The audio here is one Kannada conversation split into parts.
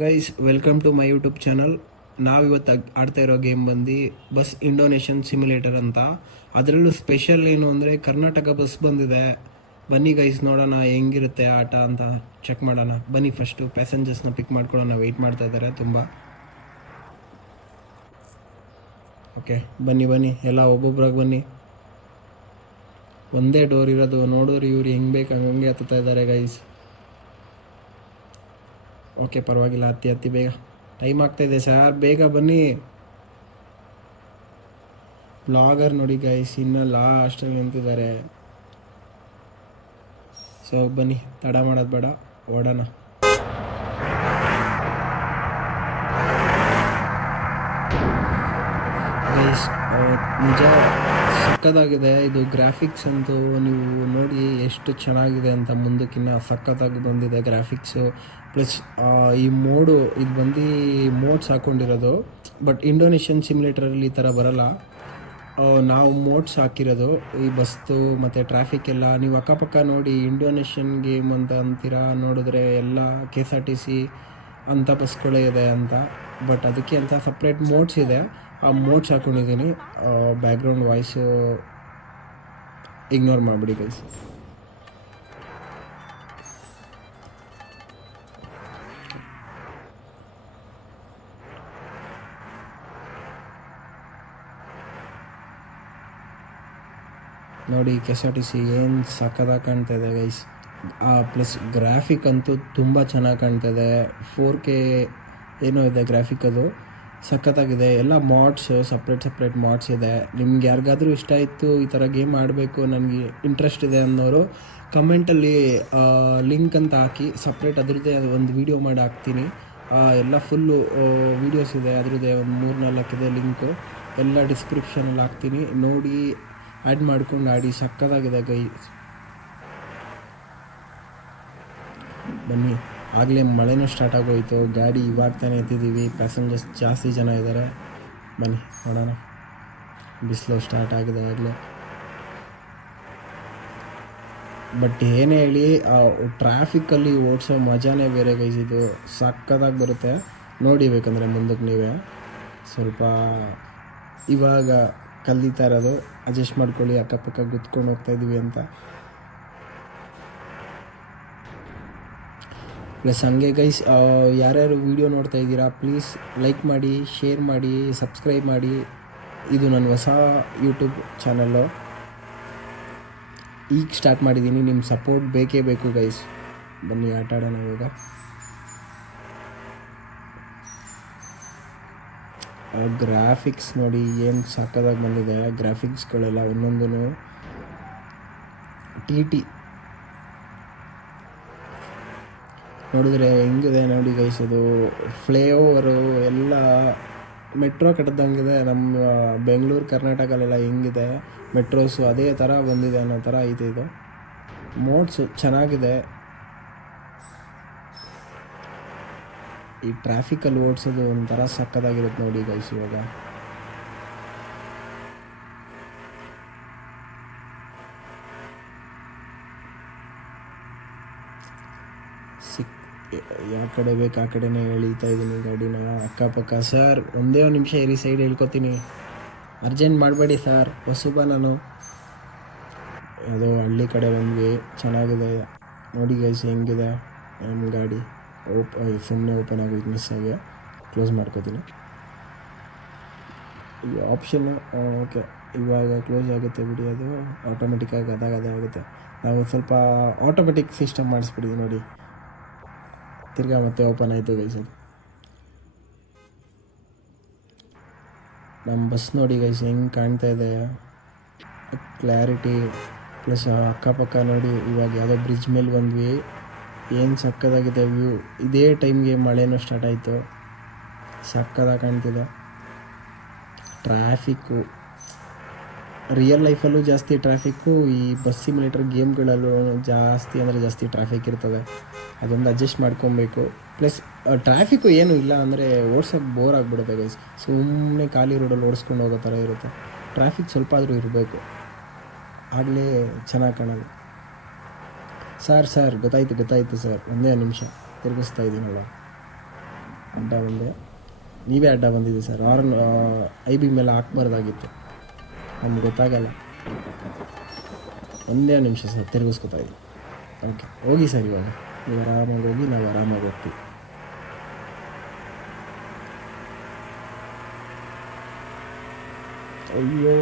Guys welcome to my YouTube channel. ನಾವಿವತ್ತು ಆಡ್ತಾ ಇರೋ ಗೇಮ್ ಬಂದು ಬಸ್ ಇಂಡೋನೇಷನ್ ಸಿಮ್ಯುಲೇಟರ್ ಅಂತ. ಅದರಲ್ಲೂ ಸ್ಪೆಷಲ್ ಏನು ಅಂದರೆ ಕರ್ನಾಟಕ ಬಸ್ ಬಂದಿದೆ. ಬನ್ನಿ ಗೈಸ್ ನೋಡೋಣ ಹೆಂಗಿರುತ್ತೆ ಆಟ ಅಂತ ಚೆಕ್ ಮಾಡೋಣ. ಬನ್ನಿ ಫಸ್ಟು ಪ್ಯಾಸೆಂಜರ್ಸ್ನ ಪಿಕ್ ಮಾಡ್ಕೊಳ್ಳೋಣ. ವೆಯ್ಟ್ ಮಾಡ್ತಾ ಇದ್ದಾರೆ ತುಂಬ. ಓಕೆ ಬನ್ನಿ ಬನ್ನಿ ಎಲ್ಲ ಒಬ್ಬೊಬ್ರಾಗಿ ಬನ್ನಿ. ಒಂದೇ ಡೋರ್ ಇರೋದು, ನೋಡಿದ್ರೆ ಇವ್ರು ಹೆಂಗೆ ಬೇಕು ಹಂಗೆ ಹತ್ತುತ್ತಾ ಇದ್ದಾರೆ ಗೈಸ್. ಓಕೆ ಪರವಾಗಿಲ್ಲ, ಹತ್ತಿ ಹತ್ತಿ ಬೇಗ. ಟೈಮ್ ಆಗ್ತಾಯಿದೆ ಸರ್, ಬೇಗ ಬನ್ನಿ. ಬ್ಲಾಗರ್ ನೋಡಿ ಗೈಸ್, ಇನ್ನು ಲಾಸ್ಟಲ್ಲಿ ನಿಂತಿದ್ದಾರೆ. ಸೊ ಬನ್ನಿ, ತಡ ಮಾಡೋದು ಬೇಡ, ಓಡೋಣ. ಗೈಸ್ ನಿಜ ಸಕ್ಕತ್ತಾಗಿದೆ ಇದು. ಗ್ರಾಫಿಕ್ಸ್ ಅಂತೂ ನೀವು ನೋಡಿ ಎಷ್ಟು ಚೆನ್ನಾಗಿದೆ ಅಂತ. ಮುಂದಕ್ಕಿನ್ನ ಸಕ್ಕತ್ತಾಗಿ ಬಂದಿದೆ ಗ್ರಾಫಿಕ್ಸು. ಪ್ಲಸ್ ಈ ಮೋಡು ಇದು ಬಂದು ಮೋಡ್ಸ್ ಹಾಕ್ಕೊಂಡಿರೋದು. ಬಟ್ ಇಂಡೋನೇಷಿಯನ್ ಸಿಮ್ಯುಲೇಟರಲ್ಲಿ ಈ ಥರ ಬರೋಲ್ಲ. ನಾವು ಮೋಡ್ಸ್ ಹಾಕಿರೋದು ಈ ಬಸ್ತು ಮತ್ತು ಟ್ರಾಫಿಕ್ ಎಲ್ಲ. ನೀವು ಅಕ್ಕಪಕ್ಕ ನೋಡಿ, ಇಂಡೋನೇಷಿಯನ್ ಗೇಮ್ ಅಂತ ಅಂತೀರಾ, ನೋಡಿದ್ರೆ ಎಲ್ಲ KSRTC ಅಂಥ ಬಸ್ಗಳೇ ಇದೆ ಅಂತ. ಬಟ್ ಅದಕ್ಕೆ ಅಂತ ಸಪ್ರೇಟ್ ಮೋಡ್ಸ್ ಇದೆ. ಆ ಮೋಡ್ಸ್ ಹಾಕ್ಕೊಂಡಿದ್ದೀನಿ. ಬ್ಯಾಕ್ಗ್ರೌಂಡ್ ವಾಯ್ಸು ಇಗ್ನೋರ್ ಮಾಡಿಬಿಡಿ ಗೈಸ್. ನೋಡಿ KSRTC ಏನು ಸಕ್ಕತ್ತಾಗಿ ಕಾಣ್ತಾ ಇದೆ ಗೈಸ್. ಪ್ಲಸ್ ಗ್ರಾಫಿಕ್ ಅಂತೂ ತುಂಬ ಚೆನ್ನಾಗಿ ಕಾಣ್ತಾಯಿದೆ. 4K ಏನೋ ಇದೆ ಗ್ರಾಫಿಕ್, ಅದು ಸಖತ್ತಾಗಿದೆ. ಎಲ್ಲ ಮಾಡ್ಸ್, ಸಪ್ರೇಟ್ ಮಾಡ್ಸ್ ಇದೆ. ನಿಮ್ಗೆ ಯಾರಿಗಾದ್ರೂ ಇಷ್ಟ ಇತ್ತು ಈ ಥರ ಗೇಮ್ ಆಡಬೇಕು, ನನಗೆ ಇಂಟ್ರೆಸ್ಟ್ ಇದೆ ಅನ್ನೋರು ಕಮೆಂಟಲ್ಲಿ ಲಿಂಕ್ ಅಂತ ಹಾಕಿ ಸಪ್ರೇಟ್ ಅದರದ್ದೇ ಒಂದು ವೀಡಿಯೋ ಮಾಡಿ ಹಾಕ್ತೀನಿ. ಎಲ್ಲ ಫುಲ್ಲು ವೀಡಿಯೋಸ್ ಇದೆ ಅದರದ್ದೇ, ಒಂದು 3-4 ಇದೆ ಲಿಂಕು. ಎಲ್ಲ ಡಿಸ್ಕ್ರಿಪ್ಷನಲ್ಲಿ ಹಾಕ್ತೀನಿ, ನೋಡಿ ಆ್ಯಡ್ ಮಾಡ್ಕೊಂಡು ಆಡಿ. ಸಕ್ಕತ್ತಾಗಿದೆ ಗೈಸ್. ಬನ್ನಿ, ಆಗಲೇ ಮಳೆನೂ ಸ್ಟಾರ್ಟ್ ಆಗೋಯಿತು. ಗಾಡಿ ಇವಾಗ ತಾನೇ ಎತ್ತಿದ್ದೀವಿ. ಪ್ಯಾಸೆಂಜರ್ಸ್ ಜಾಸ್ತಿ ಜನ ಇದ್ದಾರೆ. ಬನ್ನಿ ನೋಡೋಣ. ಬಿಸಿಲು ಸ್ಟಾರ್ಟ್ ಆಗಿದೆ ಆಗಲೇ. ಬಟ್ ಏನೇ ಹೇಳಿ, ಟ್ರಾಫಿಕ್ಕಲ್ಲಿ ಓಡಿಸೋ ಮಜಾನೇ ಬೇರೆ ಗೈಸ್. ಇದು ಸಕ್ಕತ್ತಾಗಿ ಬರುತ್ತೆ. ನೋಡಿ ಬೇಕಂದರೆ ಮುಂದಕ್ಕೆ ನೀವೇ. ಸ್ವಲ್ಪ ಇವಾಗ ಕಲಿತಾ ಇರೋದು, ಅಡ್ಜಸ್ಟ್ ಮಾಡ್ಕೊಳ್ಳಿ. ಅಕ್ಕಪಕ್ಕ ಗುತ್ಕೊಂಡು ಹೋಗ್ತಾಯಿದ್ದೀವಿ ಅಂತ. ಪ್ಲಸ್ ಹಂಗೆ ಗೈಸ್, ಯಾರ್ಯಾರು ವೀಡಿಯೋ ನೋಡ್ತಾ ಇದ್ದೀರಾ ಪ್ಲೀಸ್ ಲೈಕ್ ಮಾಡಿ, ಶೇರ್ ಮಾಡಿ, ಸಬ್ಸ್ಕ್ರೈಬ್ ಮಾಡಿ. ಇದು ನನ್ನ ಹೊಸ ಯೂಟ್ಯೂಬ್ ಚಾನಲ್ಲು, ಈಗ ಸ್ಟಾರ್ಟ್ ಮಾಡಿದ್ದೀನಿ. ನಿಮ್ಮ ಸಪೋರ್ಟ್ ಬೇಕೇ ಬೇಕು ಗೈಸ್. ಬನ್ನಿ ಆಟ ಆಡೋಣ ಇವಾಗ. ಗ್ರಾಫಿಕ್ಸ್ ನೋಡಿ ಏನು ಸಕ್ಕತ್ತಾಗಿ ಬಂದಿದೆ. ಗ್ರಾಫಿಕ್ಸ್ಗಳೆಲ್ಲ ಒಂದೊಂದು TT ನೋಡಿದ್ರೆ ಹೆಂಗಿದೆ ನೋಡಿ ಗೈಸ್. ಇದು ಫ್ಲೈಓವರು ಎಲ್ಲ ಮೆಟ್ರೋ ಕಟ್ಟದಂಗಿದೆ. ನಮ್ಮ ಬೆಂಗಳೂರು ಕರ್ನಾಟಕಲ್ಲೆಲ್ಲ ಹೆಂಗಿದೆ ಮೆಟ್ರೋಸು, ಅದೇ ಥರ ಬಂದಿದೆ ಅನ್ನೋ ಥರ ಐತೆ ಇದು. ಮೋಡ್ಸು ಚೆನ್ನಾಗಿದೆ. ಈ ಟ್ರಾಫಿಕಲ್ಲಿ ಓಡಿಸೋದು ಒಂಥರ ಸಕ್ಕತ್ತಾಗಿರುತ್ತೆ ನೋಡಿ ಗೈಸ್. ಇವಾಗ ಯಾವ ಕಡೆ ಬೇಕು ಆ ಕಡೆನೇ ಎಳೀತಾ ಇದ್ದೀನಿ ಗಾಡಿನ. ಅಕ್ಕಪಕ್ಕ ಸರ್ ಒಂದೇ ಒಂದು ನಿಮಿಷ ಇರಿ, ಸೈಡ್ ಹೇಳ್ಕೊತೀನಿ. ಅರ್ಜೆಂಟ್ ಮಾಡಬೇಡಿ ಸರ್, ಹೊಸಬ ನಾನು. ಯಾವುದೋ ಹಳ್ಳಿ ಕಡೆ ಬಂದ್ವಿ, ಚೆನ್ನಾಗಿದೆ ನೋಡಿ ಗೈಸ್ ಹೆಂಗಿದೆ ನಮ್ಮ ಗಾಡಿ. ಸುಮ್ಮನೆ ಓಪನ್ ಆಗೋದು ಮಿಸ್ ಆಗಿ, ಕ್ಲೋಸ್ ಮಾಡ್ಕೋತೀನಿ ಈ ಆಪ್ಷನ್ನು. ಓಕೆ, ಇವಾಗ ಕ್ಲೋಸ್ ಆಗುತ್ತೆ ಬಿಡಿ. ಅದು ಆಟೋಮೆಟಿಕ್ಕಾಗಿ ಅದೇ ಆಗುತ್ತೆ. ನಾವು ಸ್ವಲ್ಪ ಆಟೋಮೆಟಿಕ್ ಸಿಸ್ಟಮ್ ಮಾಡಿಸ್ಬಿಡಿ ನೋಡಿ. ತಿರ್ಗಾ ಮತ್ತೆ ಓಪನ್ ಆಯಿತು ಗೈಸ್. ಅದು ನಮ್ಮ ಬಸ್ ನೋಡಿ ಗೈಸ್ ಹೆಂಗೆ ಕಾಣ್ತಾ ಇದೆ, ಕ್ಲಾರಿಟಿ. ಪ್ಲಸ್ ಅಕ್ಕಪಕ್ಕ ನೋಡಿ, ಇವಾಗ ಯಾವುದೋ ಬ್ರಿಡ್ಜ್ ಮೇಲೆ ಬಂದ್ವಿ, ಏನು ಸಕ್ಕತ್ತಾಗಿದೆ ವ್ಯೂ. ಇದೇ ಟೈಮ್ಗೆ ಮಳೆನೂ ಸ್ಟಾರ್ಟ್ ಆಯಿತು. ಸಕ್ಕತ್ತಾಗಿ ಕಾಣ್ತಿದೆ. ಟ್ರಾಫಿಕ್ಕು ರಿಯಲ್ ಲೈಫಲ್ಲೂ ಜಾಸ್ತಿ ಟ್ರಾಫಿಕ್ಕು, ಈ ಬಸ್ ಸಿಮ್ಯುಲೇಟರ್ ಗೇಮ್ಗಳಲ್ಲೂ ಜಾಸ್ತಿ ಅಂದರೆ ಜಾಸ್ತಿ ಟ್ರಾಫಿಕ್ ಇರ್ತದೆ. ಅದೊಂದು ಅಡ್ಜಸ್ಟ್ ಮಾಡ್ಕೊಬೇಕು. ಪ್ಲಸ್ ಟ್ರಾಫಿಕ್ಕು ಏನೂ ಇಲ್ಲ ಅಂದರೆ ಓಡ್ಸೋಕ್ಕೆ ಬೋರ್ ಆಗಿಬಿಡುತ್ತೆ ಗೈಸ್. ಸುಮ್ಮನೆ ಖಾಲಿ ರೋಡಲ್ಲಿ ಓಡಿಸ್ಕೊಂಡು ಹೋಗೋ ಥರ ಇರುತ್ತೆ. ಟ್ರಾಫಿಕ್ ಸ್ವಲ್ಪ ಆದರೂ ಇರಬೇಕು, ಆಗಲೇ ಚೆನ್ನಾಗಿ ಕಾಣೋದು. ಸರ್ ಗೊತ್ತಾಯ್ತು ಸರ್, ಒಂದೇ ನಿಮಿಷ ತಿರುಗಿಸ್ತಾ ಇದ್ದೀನಲ್ಲ. ಅಡ್ಡ ಬಂದೆ, ನೀವೇ ಅಡ್ಡ ಬಂದಿದ್ದೀವಿ ಸರ್. ಆರನ್ ಐ ಬಿ ಮೇಲೆ ಹಾಕ್ಬಾರ್ದಾಗಿತ್ತು, ನಮ್ಗೆ ಗೊತ್ತಾಗಲ್ಲ. ಒಂದೇ ನಿಮಿಷ ಸರ್, ತಿರುಗಿಸ್ಕೊತಾ ಇದ್ದೀವಿ. ಓಕೆ, ಹೋಗಿ ಸರ್. ಇವಾಗ ನೀವು ಆರಾಮಾಗಿ ಹೋಗಿ, ನಾವು ಆರಾಮಾಗಿ ಹೋಗ್ತೀವಿ. ಅಯ್ಯೋ,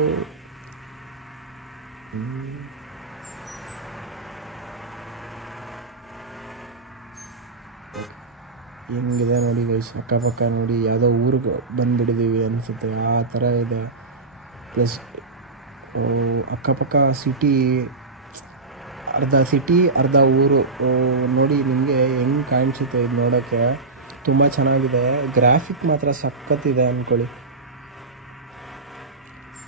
ಹೆಂಗಿದೆ ನೋಡಿ ಗೈಸ್, ಅಕ್ಕಪಕ್ಕ ನೋಡಿ, ಯಾವುದೋ ಊರಿಗೆ ಬಂದುಬಿಟ್ಟಿದ್ದೀವಿ ಅನಿಸುತ್ತೆ, ಆ ಥರ ಇದೆ. ಪ್ಲಸ್ ಅಕ್ಕಪಕ್ಕ ಸಿಟಿ, ಅರ್ಧ ಸಿಟಿ ಅರ್ಧ ಊರು. ನೋಡಿ ನಿಮಗೆ ಹೆಂಗೆ ಕಾಣಿಸುತ್ತೆ ಇದು ನೋಡೋಕ್ಕೆ, ತುಂಬ ಚೆನ್ನಾಗಿದೆ. ಗ್ರಾಫಿಕ್ ಮಾತ್ರ ಸಖತ್ತಿದೆ ಅಂದ್ಕೊಳ್ಳಿ.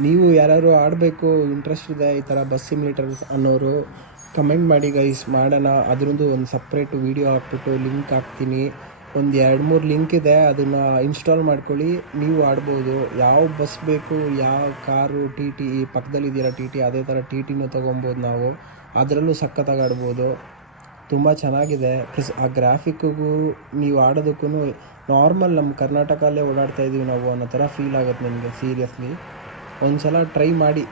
ನೀವು ಯಾರು ಆಡಬೇಕು ಇಂಟ್ರೆಸ್ಟ್ ಇದೆ ಈ ಥರ ಬಸ್ ಸಿಮ್ಯುಲೇಟರ್ಸ್ ಅನ್ನೋರು ಕಮೆಂಟ್ ಮಾಡಿ ಗೈಸ್, ಮಾಡೋಣ. ಅದರದ್ದು ಒಂದು ಸಪ್ರೇಟ್ ವೀಡಿಯೋ ಹಾಕ್ಬಿಟ್ಟು ಲಿಂಕ್ ಹಾಕ್ತೀನಿ. ಒಂದು 2-3 ಲಿಂಕ್ ಇದೆ, ಅದನ್ನು ಇನ್ಸ್ಟಾಲ್ ಮಾಡ್ಕೊಳ್ಳಿ, ನೀವು ಆಡ್ಬೋದು. ಯಾವ ಬಸ್ ಬೇಕು, ಯಾವ ಕಾರು, ಟಿ ಟಿ ಈ ಪಕ್ಕದಲ್ಲಿದ್ದೀರ ಟಿ ಟಿ, ಅದೇ ಥರ ಟಿ ಟಿನೂ ತೊಗೊಬೋದು ನಾವು. ಅದರಲ್ಲೂ ಸಖತ್ತಾಗಿ ಆಡ್ಬೋದು, ತುಂಬ ಚೆನ್ನಾಗಿದೆ. ಪ್ಲಸ್ ಆ ಗ್ರಾಫಿಕ್ಕಿಗೂ ನೀವು ಆಡೋದಕ್ಕೂ ನಾರ್ಮಲ್ ನಮ್ಮ ಕರ್ನಾಟಕಲ್ಲೇ ಓಡಾಡ್ತಾ ಇದ್ದೀವಿ ನಾವು ಅನ್ನೋ ಥರ ಫೀಲ್ ಆಗುತ್ತೆ ನಿಮಗೆ. ಸೀರಿಯಸ್ಲಿ ಒಂದು ಸಲ ಟ್ರೈ ಮಾಡಿ,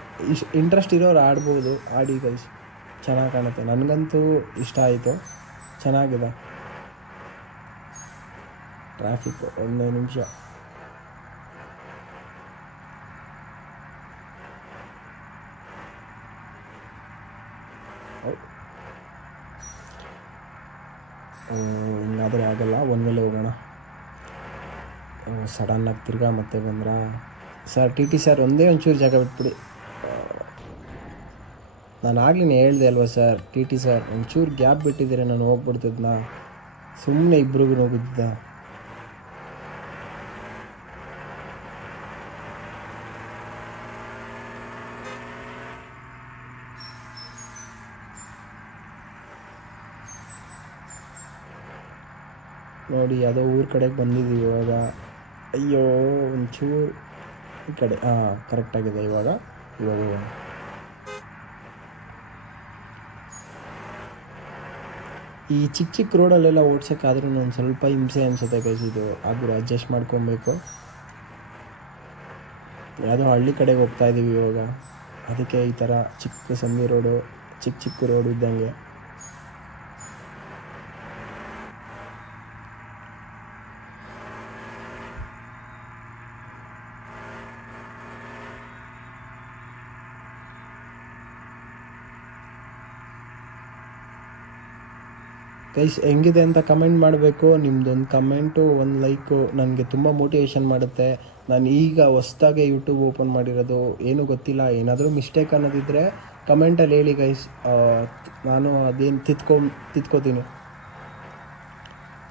ಇಂಟ್ರೆಸ್ಟ್ ಇರೋರು ಆಡ್ಬೋದು, ಆಡಿ ಗೈಸ್, ಚೆನ್ನಾಗಿ ಕಾಣುತ್ತೆ. ನನಗಂತೂ ಇಷ್ಟ ಆಯಿತು, ಚೆನ್ನಾಗಿದೆ. ಟ್ರಾಫಿಕ್ ಒಂದೇ ನಿಮಿಷ. ಹಿಂಗಾದರೆ ಆಗಲ್ಲ, ಒಂದ್ಮೇಲೆ ಹೋಗೋಣ. ಸಡನ್ನಾಗಿ ತಿರ್ಗಾ ಮತ್ತೆ ಬಂದ್ರ ಸರ್. ಟಿ ಟಿ ಸರ್, ಒಂದೇ ಒಂಚೂರು ಜಾಗ ಬಿಟ್ಬಿಡಿ. ನಾನು ಆಗ್ಲೇ ಹೇಳ್ದೆ ಅಲ್ವಾ ಸರ್, ಟಿ ಟಿ ಸರ್ ಒಂಚೂರು ಗ್ಯಾಪ್ ಬಿಟ್ಟಿದ್ದೀರ, ನಾನು ಹೋಗ್ಬಿಡ್ತಿದ್ನ, ಸುಮ್ಮನೆ ಇಬ್ರಿಗೂ ಹೋಗಿದ್ದ. ನೋಡಿ ಯಾವುದೋ ಊರ ಕಡೆಗೆ ಬಂದಿದ್ದೀವಿ ಇವಾಗ. ಅಯ್ಯೋ, ಒಂಚೂರು ಈ ಕಡೆ. ಕರೆಕ್ಟಾಗಿದೆ ಇವಾಗ. ಈ ಚಿಕ್ಕ ಚಿಕ್ಕ ರೋಡಲ್ಲೆಲ್ಲ ಓಡ್ಸೋಕ್ಕಾದ್ರೂ ಒಂದು ಸ್ವಲ್ಪ ಹಿಂಸೆ ಅನಿಸುತ್ತೆ ಗೈಸ್. ಇದು ಆದರೂ ಅಡ್ಜಸ್ಟ್ ಮಾಡ್ಕೊಬೇಕು. ಯಾವುದೋ ಹಳ್ಳಿ ಕಡೆಗೆ ಹೋಗ್ತಾ ಇದ್ದೀವಿ ಇವಾಗ, ಅದಕ್ಕೆ ಈ ಥರ ಚಿಕ್ಕ ಸಂದಿ ರೋಡು, ಚಿಕ್ಕ ಚಿಕ್ಕ ರೋಡು ಇದ್ದಂಗೆ. ಗೈಸ್ ಹೆಂಗಿದೆ ಅಂತ ಕಮೆಂಟ್ ಮಾಡಬೇಕು. ನಿಮ್ಮದೊಂದು ಕಮೆಂಟು, ಒಂದು ಲೈಕು ನನಗೆ ತುಂಬ ಮೋಟಿವೇಶನ್ ಮಾಡುತ್ತೆ. ನಾನು ಈಗ ಹೊಸ್ದಾಗೆ ಯೂಟ್ಯೂಬ್ ಓಪನ್ ಮಾಡಿರೋದು, ಏನೂ ಗೊತ್ತಿಲ್ಲ. ಏನಾದರೂ ಮಿಸ್ಟೇಕ್ ಅನ್ನೋದಿದ್ದರೆ ಕಮೆಂಟಲ್ಲಿ ಹೇಳಿ ಗೈಸ್, ನಾನು ಅದೇನು ತಿದ್ಕೋತೀನಿ.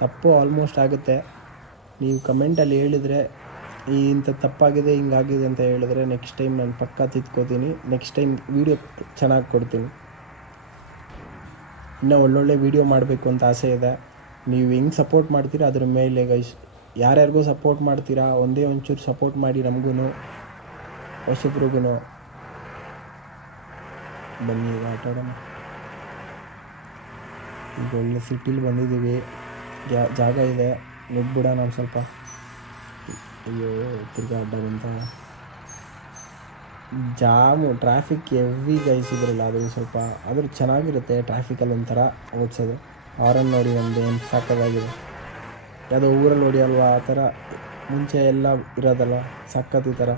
ತಪ್ಪು ಆಲ್ಮೋಸ್ಟ್ ಆಗುತ್ತೆ, ನೀವು ಕಮೆಂಟಲ್ಲಿ ಹೇಳಿದರೆ ಇಂಥ ತಪ್ಪಾಗಿದೆ, ಹಿಂಗಾಗಿದೆ ಅಂತ ಹೇಳಿದ್ರೆ ನೆಕ್ಸ್ಟ್ ಟೈಮ್ ನಾನು ಪಕ್ಕಾ ತಿದ್ಕೋತೀನಿ. ನೆಕ್ಸ್ಟ್ ಟೈಮ್ ವೀಡಿಯೋ ಚೆನ್ನಾಗಿ ಕೊಡ್ತೀನಿ. ಇನ್ನೂ ಒಳ್ಳೊಳ್ಳೆ ವೀಡಿಯೋ ಮಾಡಬೇಕು ಅಂತ ಆಸೆ ಇದೆ. ನೀವು ಹೆಂಗೆ ಸಪೋರ್ಟ್ ಮಾಡ್ತೀರಾ ಅದ್ರ ಮೇಲೆ ಗೈಸ್. ಯಾರ್ಯಾರಿಗೂ ಸಪೋರ್ಟ್ ಮಾಡ್ತೀರಾ, ಒಂದೇ ಒಂಚೂರು ಸಪೋರ್ಟ್ ಮಾಡಿ ನಮಗೂ, ಹೊಸಬ್ರಿಗೂ. ಬನ್ನಿ ಈಗ ಆಟಾಡೋಣ. ಈಗ ಒಳ್ಳೆ ಸಿಟಿಲಿ ಬಂದಿದ್ದೀವಿ, ಜಾಗ ಇದೆ, ನುಗ್ಬಿಡೋಣ ಒಂದು ಸ್ವಲ್ಪ. ಅಯ್ಯೋ, ತಿರ್ಗಾ ಅಡ್ಡ ಬಂತ. ಜಾಮು, ಟ್ರಾಫಿಕ್ ಹೆವಿ ಗೈಸ್ ಇದ್ರಲ್ಲ, ಅದು ಸ್ವಲ್ಪ ಆದರೂ ಚೆನ್ನಾಗಿರುತ್ತೆ. ಟ್ರಾಫಿಕಲ್ಲಿ ಒಂಥರ ಓಡಿಸೋದು. ಹಾರನ್ ನೋಡಿ ಒಂದು ಏನು ಸಕ್ಕತ್ತಾಗಿದೆ. ಯಾವುದೋ ಊರಲ್ಲಿ ನೋಡಿ ಅಲ್ವಾ, ಆ ಥರ ಮುಂಚೆ ಎಲ್ಲ ಇರೋದಲ್ಲ, ಸಕ್ಕತ್ ಈ ಥರ.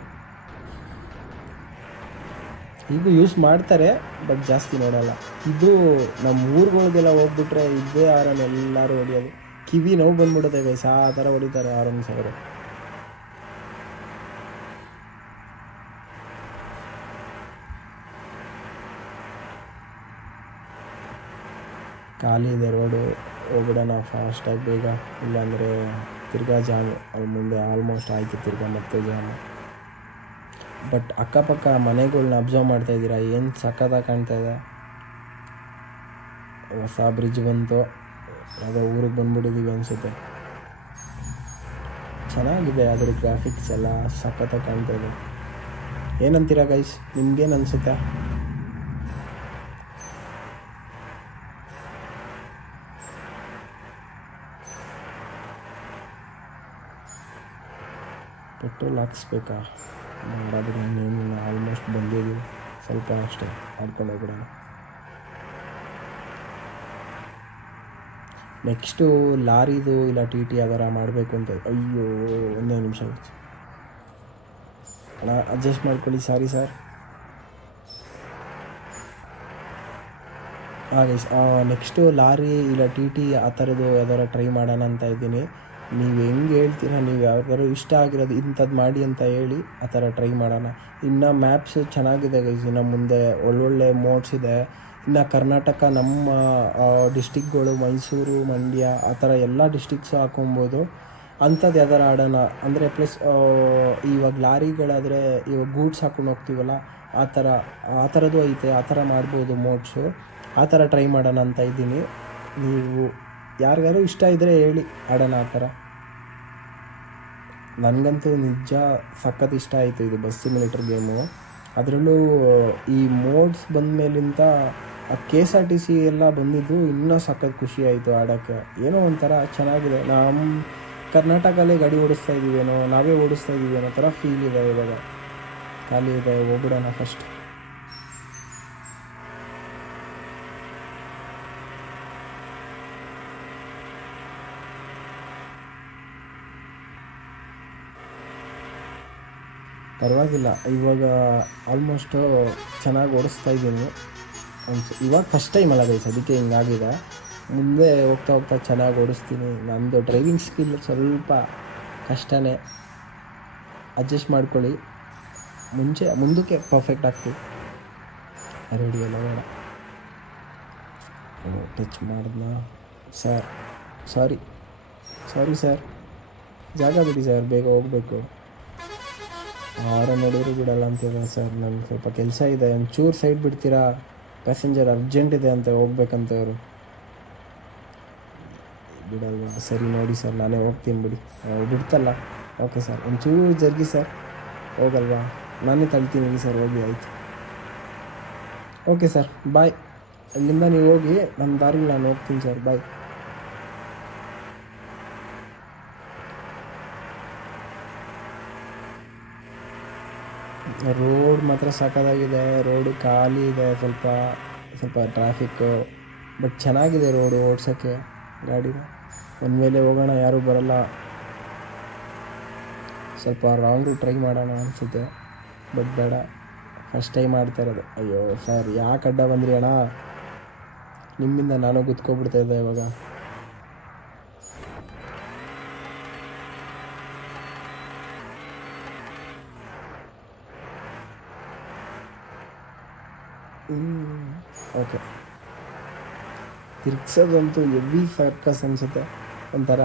ಈಗೂ ಯೂಸ್ ಮಾಡ್ತಾರೆ, ಬಟ್ ಜಾಸ್ತಿ ನೋಡೋಲ್ಲ. ಇದು ನಮ್ಮ ಊರುಗಳಿಗೆಲ್ಲ ಹೋಗ್ಬಿಟ್ರೆ ಇದೇ ಹಾರನ್ ಎಲ್ಲರೂ ಹೊಡಿಯೋದು. ಕಿವಿ ನೋವು ಬಂದ್ಬಿಡುತ್ತೆ ಗೈಸ್, ಆ ಥರ ಹೊಡಿತಾರೆ ಹಾರನ್ಸ್ ಅವರು. ಖಾಲಿ ಇದೆ ರೋಡು, ಹೋಗ್ಬಿಡೋಣ ಫಾಸ್ಟಾಗಿ ಬೇಗ, ಇಲ್ಲಾಂದರೆ ತಿರ್ಗಾ ಜಾಮು. ಅಲ್ಲಿ ಮುಂದೆ ಆಲ್ಮೋಸ್ಟ್ ಆಯಿತು, ತಿರ್ಗಾ ಮತ್ತೆ ಜಾಮು. ಬಟ್ ಅಕ್ಕಪಕ್ಕ ಮನೆಗಳ್ನ ಅಬ್ಸರ್ವ್ ಮಾಡ್ತಾಯಿದ್ದೀರಾ, ಏನು ಸಕ್ಕತ್ತಾಗಿ ಕಾಣ್ತಾಯಿದೆ. ಹೊಸ ಬ್ರಿಡ್ಜ್ ಬಂತು, ಯಾವುದೋ ಊರಿಗೆ ಬಂದ್ಬಿಟ್ಟಿದ್ದೀವಿ ಅನಿಸುತ್ತೆ. ಚೆನ್ನಾಗಿದೆ, ಅದ್ರ ಗ್ರಾಫಿಕ್ಸ್ ಎಲ್ಲ ಸಕ್ಕತ್ತಾಗಿ ಕಾಣ್ತಾಯಿದೆ. ಏನಂತೀರಾ ಗೈಸ್, ನಿಮ್ಗೇನು ಅನಿಸುತ್ತೆ? ಪೆಟ್ರೋಲ್ ಹಾಕ್ಸ್ಬೇಕಾ? ಮಾಡೋದು ಇನ್ನೇನು ಆಲ್ಮೋಸ್ಟ್ ಬಂದಿದ್ದೀವಿ, ಸ್ವಲ್ಪ ಅಷ್ಟೇ ಮಾಡ್ಕೊಂಡು ಹೋಗ್ಬಿಡೋಣ. ನೆಕ್ಸ್ಟು ಲಾರಿದು ಇಲ್ಲ ಟಿ ಟಿ ಅದರ ಮಾಡಬೇಕು ಅಂತ. ಅಯ್ಯೋ ಒಂದೇ ನಿಮಿಷ ಅಣ್ಣ, ಅಡ್ಜಸ್ಟ್ ಮಾಡ್ಕೊಳ್ಳಿ. Sorry sir. ನೆಕ್ಸ್ಟು ಲಾರಿ ಇಲ್ಲ ಟಿ ಟಿ ಆ ಥರದ್ದು ಯಾವ್ದಾರು ಟ್ರೈ ಮಾಡೋಣ ಅಂತ ಇದ್ದೀನಿ. ನೀವು ಹೆಂಗೆ ಹೇಳ್ತೀರಾ, ನೀವು ಯಾವ್ದಾದ್ರು ಇಷ್ಟ ಆಗಿರೋದು ಇಂಥದ್ದು ಮಾಡಿ ಅಂತ ಹೇಳಿ ಆ ಥರ ಟ್ರೈ ಮಾಡೋಣ. ಇನ್ನು ಮ್ಯಾಪ್ಸ್ ಚೆನ್ನಾಗಿದೆ ಗೈಸ್, ಇನ್ನು ಮುಂದೆ ಒಳ್ಳೊಳ್ಳೆ ಮೋಡ್ಸ್ ಇದೆ. ಇನ್ನು ಕರ್ನಾಟಕ ನಮ್ಮ ಡಿಸ್ಟಿಕ್ಗಳು ಮೈಸೂರು, ಮಂಡ್ಯ ಆ ಥರ ಎಲ್ಲ ಡಿಸ್ಟಿಕ್ಸು ಹಾಕೊಬೋದು. ಅಂಥದ್ದು ಯಾವ್ದಾರು ಆಡೋಣ ಅಂದರೆ ಪ್ಲಸ್ ಇವಾಗ ಲಾರಿಗಳಾದರೆ ಇವಾಗ ಗೂಡ್ಸ್ ಹಾಕೊಂಡು ಹೋಗ್ತೀವಲ್ಲ, ಆ ಥರದ್ದು ಐತೆ. ಆ ಥರ ಮಾಡ್ಬೋದು ಮೋಡ್ಸು. ಆ ಥರ ಟ್ರೈ ಮಾಡೋಣ ಅಂತ ಇದ್ದೀನಿ. ನೀವು ಯಾರಿಗಾರು ಇಷ್ಟ ಇದ್ದರೆ ಹೇಳಿ, ಆಡೋಣ ಆ ಥರ. ನನಗಂತೂ ನಿಜ ಸಖತ್ ಇಷ್ಟ ಆಯಿತು ಇದು ಬಸ್ ಸಿಮ್ಯುಲೇಟರ್ ಗೇಮು. ಅದರಲ್ಲೂ ಈ ಮೋಡ್ಸ್ ಬಂದ ಮೇಲಿಂದ KSRTC ಎಲ್ಲ ಬಂದಿದ್ದು ಇನ್ನೂ ಸಖತ್ ಖುಷಿ ಆಯಿತು ಆಡೋಕ್ಕೆ. ಏನೋ ಒಂಥರ ಚೆನ್ನಾಗಿದೆ. ನಮ್ಮ ಕರ್ನಾಟಕಲ್ಲೇ ಗಾಡಿ ಓಡಿಸ್ತಾ ಇದ್ದೀವೇನೋ, ನಾವೇ ಓಡಿಸ್ತಾ ಇದ್ದೀವಿ ಅನ್ನೋ ಥರ ಫೀಲ್ ಇದೆ. ಇವಾಗ ಖಾಲಿ ಇದೆ, ಹೋಗ್ಬಿಡೋಣ ಫಸ್ಟ್. ಪರವಾಗಿಲ್ಲ, ಇವಾಗ ಆಲ್ಮೋಸ್ಟು ಚೆನ್ನಾಗಿ ಓಡಿಸ್ತಾ ಇದ್ದೀನಿ. ಇವಾಗ ಫಸ್ಟ್ ಟೈಮ್ ಅಲ್ಲ ಗೈಸ್, ಅದಕ್ಕೆ ಹಿಂಗಾಗಿದೆ. ಮುಂದೆ ಹೋಗ್ತಾ ಹೋಗ್ತಾ ಚೆನ್ನಾಗಿ ಓಡಿಸ್ತೀನಿ. ನಮ್ಮದು ಡ್ರೈವಿಂಗ್ ಸ್ಕಿಲ್ ಸ್ವಲ್ಪ ಕಷ್ಟನೇ, ಅಡ್ಜಸ್ಟ್ ಮಾಡ್ಕೊಳ್ಳಿ. ಮುಂದಕ್ಕೆ ಪರ್ಫೆಕ್ಟ್ ಆಗ್ತೀವಿ. ರೆಡಿ ಎಲ್ಲ ಬೇಡ. ಟಚ್ ಮಾಡಿದ್ನಾ ಸರ್? ಸಾರಿ ಸರ್, ಜಾಗ ಬಿಡಿ ಸರ್, ಬೇಗ ಹೋಗಬೇಕು. ಯಾರೋ ನೋಡಿದ್ರು ಬಿಡಲ್ಲ ಅಂತೀರ ಸರ್. ನನಗೆ ಸ್ವಲ್ಪ ಕೆಲಸ ಇದೆ, ಒಂಚೂರು ಸೈಡ್ ಬಿಡ್ತೀರಾ? ಪ್ಯಾಸೆಂಜರ್ ಅರ್ಜೆಂಟ್ ಇದೆ ಅಂತ ಹೋಗ್ಬೇಕಂತ ಅವರು. ಬಿಡಲ್ವಾ? ಸರಿ ನೋಡಿ ಸರ್, ನಾನೇ ಹೋಗ್ತೀನಿ ಬಿಡಿ. ಬಿಡ್ತಲ್ಲ? ಓಕೆ ಸರ್, ಒಂಚೂರು ಜರ್ಗಿ ಸರ್. ಹೋಗಲ್ವಾ? ನಾನೇ ತಳ್ತೀನಿ ಸರ್, ಹೋಗಿ ಆಯಿತು. ಓಕೆ ಸರ್, ಬಾಯ್. ಅಲ್ಲಿಂದ ನೀವು ಹೋಗಿ, ನನ್ನ ದಾರಿಲಿ ನಾನು ಹೋಗ್ತೀನಿ ಸರ್, ಬಾಯ್. ರೋಡ್ ಮಾತ್ರ ಸಾಕಾಗಿದೆ. ರೋಡು ಖಾಲಿ ಇದೆ, ಸ್ವಲ್ಪ ಟ್ರಾಫಿಕ್ಕು, ಬಟ್ ಚೆನ್ನಾಗಿದೆ ರೋಡು ಓಡ್ಸೋಕ್ಕೆ ಗಾಡಿನ. ಒಂದು ವೇಳೆ ಹೋಗೋಣ, ಯಾರೂ ಬರಲ್ಲ. ಸ್ವಲ್ಪ ರಾಂಗ್ ರೂಟ್ ಟ್ರೈ ಮಾಡೋಣ ಅನಿಸುತ್ತೆ, ಬಟ್ ಬೇಡ, ಫಸ್ಟ್ ಟೈಮ್ ಮಾಡ್ತಾ ಇರೋದು. ಅಯ್ಯೋ ಸರ್, ಯಾಕೆ ಅಡ್ಡ ಬಂದ್ರಿ ಅಣ್ಣ? ನಿಮ್ಮಿಂದ ನಾನು ಗುದ್ಕೊಬಿಡ್ತಾ ಇದ್ದೆ ಇವಾಗ. ಓಕೆ, ತಿರ್ಗ್ಸೋದಂತೂ ಎವಿ ಸರ್ಕಸ್ ಅನಿಸುತ್ತೆ ಒಂಥರ.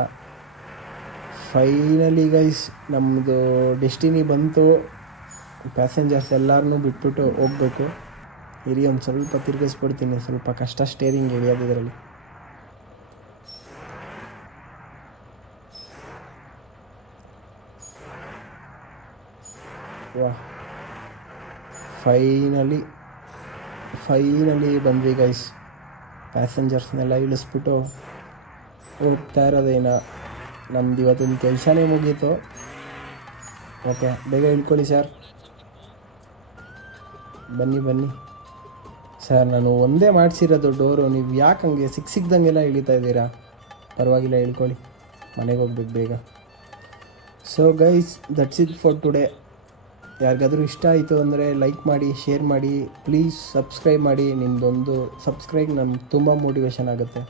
ಫೈನಲಿ ಗೈಸ್, ನಮ್ಮದು ಡೆಸ್ಟಿನಿ ಬಂತು. ಪ್ಯಾಸೆಂಜರ್ಸ್ ಎಲ್ಲರನ್ನೂ ಬಿಟ್ಬಿಟ್ಟು ಹೋಗ್ಬೇಕು. ಇರಿ, ಒಂದು ಸ್ವಲ್ಪ ತಿರ್ಗಿಸ್ಬಿಡ್ತೀನಿ. ಸ್ವಲ್ಪ ಕಷ್ಟ ಸ್ಟೇರಿಂಗ್ ಹಿಡಿಯೋದು ಇದರಲ್ಲಿ. ವಾ, ಫೈನಲಿ ಬಂದ್ವಿ ಗೈಸ್. ಪ್ಯಾಸೆಂಜರ್ಸ್ನೆಲ್ಲ ಇಳಿಸ್ಬಿಟ್ಟು ಹೋಗ್ತಾ ಇರೋದೇನೋ. ನಮ್ದು ಇವತ್ತಿನ ಕೆಲಸನೇ ಮುಗೀತು. ಓಕೆ, ಬೇಗ ಇಳ್ಕೊಳ್ಳಿ ಸರ್. ಬನ್ನಿ ಸರ್, ನಾನು ಒಂದೇ ಮಾಡಿಸಿರೋದು ಡೋರು. ನೀವು ಯಾಕೆ ಹಂಗೆ ಸಿಕ್ದಂಗೆಲ್ಲ ಇಳಿತಾ ಇದ್ದೀರಾ? ಪರವಾಗಿಲ್ಲ, ಇಳ್ಕೊಳ್ಳಿ, ಮನೆಗೆ ಹೋಗ್ಬೇಕು ಬೇಗ. So guys, that's it for today. ಯಾರಿಗಾದರೂ ಇಷ್ಟ ಆಯಿತು ಅಂದರೆ ಲೈಕ್ ಮಾಡಿ, ಶೇರ್ ಮಾಡಿ, ಪ್ಲೀಸ್ ಸಬ್ಸ್ಕ್ರೈಬ್ ಮಾಡಿ. ನಿಮ್ಮದೊಂದು ಸಬ್ಸ್ಕ್ರೈಬ್ ನಮ್ಗೆ ತುಂಬ ಮೋಟಿವೇಶನ್ ಆಗುತ್ತೆ.